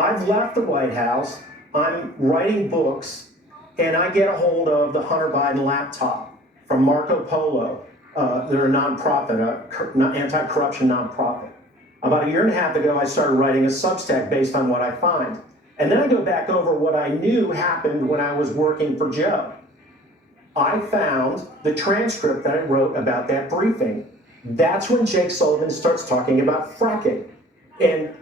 I've left the White House, I'm writing books, and I get a hold of the Hunter Biden laptop from Marco Polo. They're a nonprofit, anti-corruption nonprofit. About a year and a half ago, I started writing a Substack based on what I find. And then I go back over what I knew happened when I was working for Joe. I found the transcript that I wrote about that briefing. That's when Jake Sullivan starts talking about fracking. And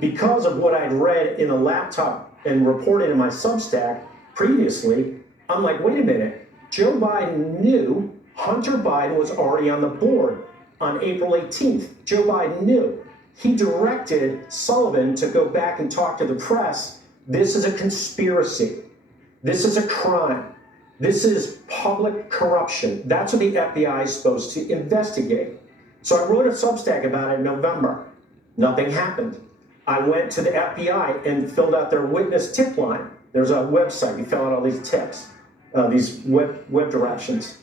because of what I'd read in a laptop and reported in my Substack previously, I'm like, wait a minute, Joe Biden knew Hunter Biden was already on the board on April 18th. Joe Biden knew. He directed Sullivan to go back and talk to the press. This is a conspiracy. This is a crime. This is public corruption. That's what the FBI is supposed to investigate. So I wrote a Substack about it in November. Nothing happened. I went to the FBI and filled out their witness tip line. There's a website, you fill out all these tips, these web directions.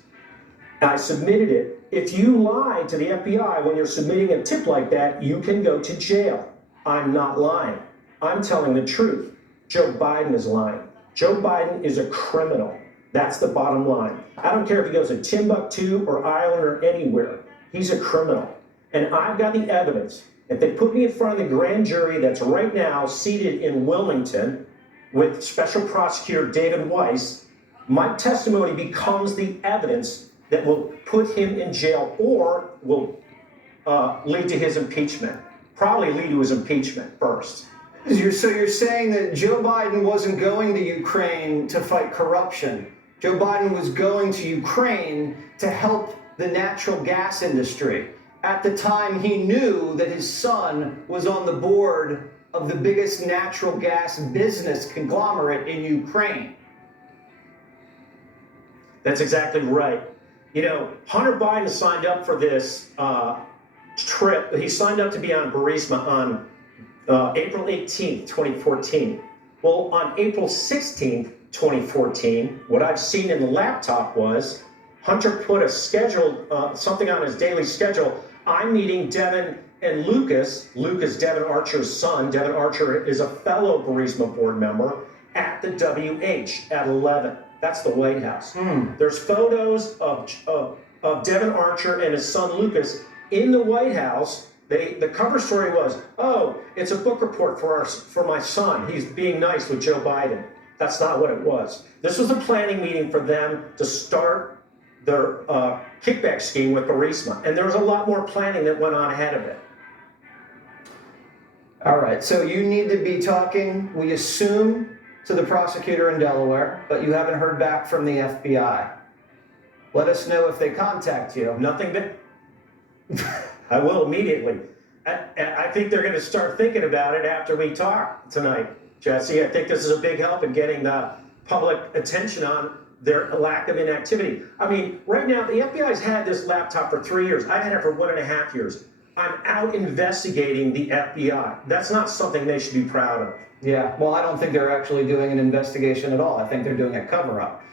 I submitted it. If you lie to the FBI when you're submitting a tip like that, you can go to jail. I'm not lying. I'm telling the truth. Joe Biden is lying. Joe Biden is a criminal. That's the bottom line. I don't care if he goes to Timbuktu or Ireland or anywhere. He's a criminal. And I've got the evidence. If they put me in front of the grand jury that's right now seated in Wilmington with Special Prosecutor David Weiss, my testimony becomes the evidence that will put him in jail or will lead to his impeachment. Probably lead to his impeachment first. So you're saying that Joe Biden wasn't going to Ukraine to fight corruption. Joe Biden was going to Ukraine to help the natural gas industry. At the time, he knew that his son was on the board of the biggest natural gas business conglomerate in Ukraine. That's exactly right. You know, Hunter Biden signed up for this trip. He signed up to be on Burisma on April 18th, 2014. Well, on April 16th, 2014, what I've seen in the laptop was Hunter put a schedule, something on his daily schedule. I'm meeting Devin and Lucas. Lucas, Devin Archer's son. Devin Archer is a fellow Burisma board member at the WH at 11. That's the White House. There's photos of Devin Archer and his son Lucas in the White House. The cover story was, oh, it's a book report for my son. He's being nice with Joe Biden. That's not what it was. This was a planning meeting for them to start their kickback scheme with Burisma. And there was a lot more planning that went on ahead of it. All right, so you need to be talking, we assume, to the prosecutor in Delaware, but you haven't heard back from the FBI. Let us know if they contact you. Nothing but I will immediately. I think they're going to start thinking about it after we talk tonight, Jesse. I think this is a big help in getting the public attention on their lack of inactivity. I mean, right now, the FBI's had this laptop for 3 years. I've had it for 1.5 years. I'm out investigating the FBI. That's not something they should be proud of. Yeah, well, I don't think they're actually doing an investigation at all. I think they're doing a cover-up.